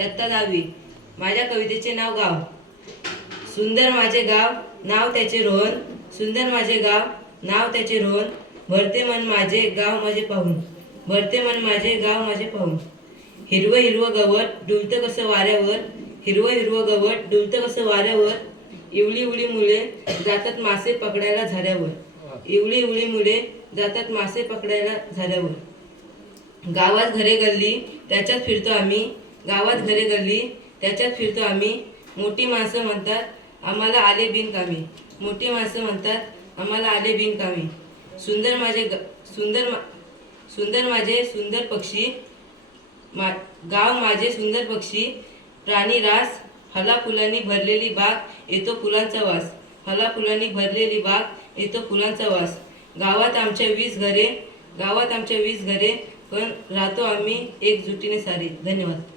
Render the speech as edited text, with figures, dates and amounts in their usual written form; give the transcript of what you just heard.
इयत्ता 10वी। माझ्या कवितेचे नाव गाव। सुंदर माझे गाव, नाव त्याचे रोहन। सुंदर माझे गाव, नाव त्याचे रोहन। भरते मन माझे गाव माझे पाहून। भरते मन माझे गाव माझे पाहून। हिरवं हिरवं गवत डुलतं कसं वाऱ्यावर। हिरवं हिरवं गवत डुलतं कसं वाऱ्यावर। इवळी इवळी मुले जातात मासे पकडायला झऱ्यावर। इवळी इवळी मुले जातात मासे पकडायला झऱ्यावर। गावात घरे गल्ली त्याच्यात फिरतो आम्ही। गावात घरे गल्ली त्याच्यात फिरतो आम्ही। मोठी माणसं म्हणतात आम्हाला आले बिनकामी। मोठी माणसं म्हणतात आम्हाला आले बिनकामी। सुंदर माझे सुंदर माझे सुंदर पक्षी। गाव माझे सुंदर पक्षी। प्राणी रास हला फुलांनी भरलेली बाग येतो फुलांचा वास। हला फुलांनी भरलेली बाग येतो फुलांचा वास। गावात आमच्या 20 घरे, गावात आमच्या 20 घरे, पण राहतो आम्ही एकजुटीने सारे। धन्यवाद।